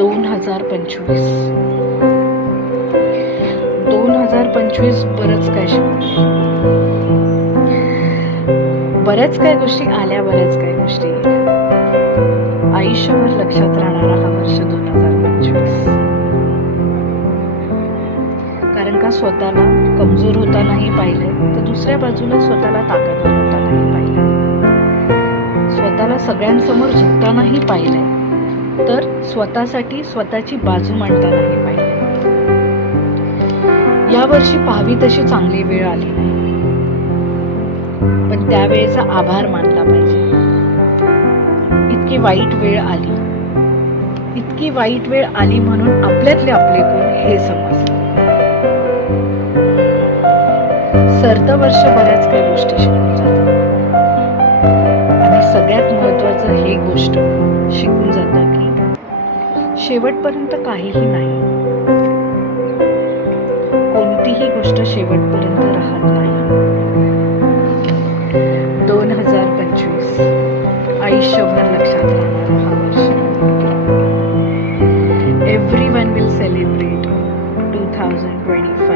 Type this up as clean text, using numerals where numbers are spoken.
2025 बरंच काय शिकवलं, बऱ्याच काय गोष्टी आल्या, बऱ्याच काय गोष्टी आयुष्यभर लक्षात राहणारा हा वर्ष 2025. कारण का स्वतःला कमजोर होतानाही पाहिलं, तर दुसऱ्या बाजूला स्वतःला ताकदवान होतानाही पाहिलं, स्वतःला सगळ्यांसमोर झुकतानाही पाहिलंय, तर स्वतःसाठी स्वतःची बाजू मांडतानाही पाहिलंय. यावर्षी पाहावी तशी चांगली वेळ आली नाही, पण त्यावेळेचा आभार मानला पाहिजे. इतकी वाईट वेळ आली म्हणून आपल्यातले आपले कोण हे समजलं. सरतं वर्ष बऱ्याच काही गोष्टी शिकून जातात, आणि सगळ्यात महत्वाचं हे गोष्ट शिकून जातं की शेवटपर्यंत काहीही नाही, कोणतीही गोष्ट शेवटपर्यंत राहत नाही. 2025 आयुष्यभर लक्षात राहणारा हा वर्ष. Everyone will celebrate 2025.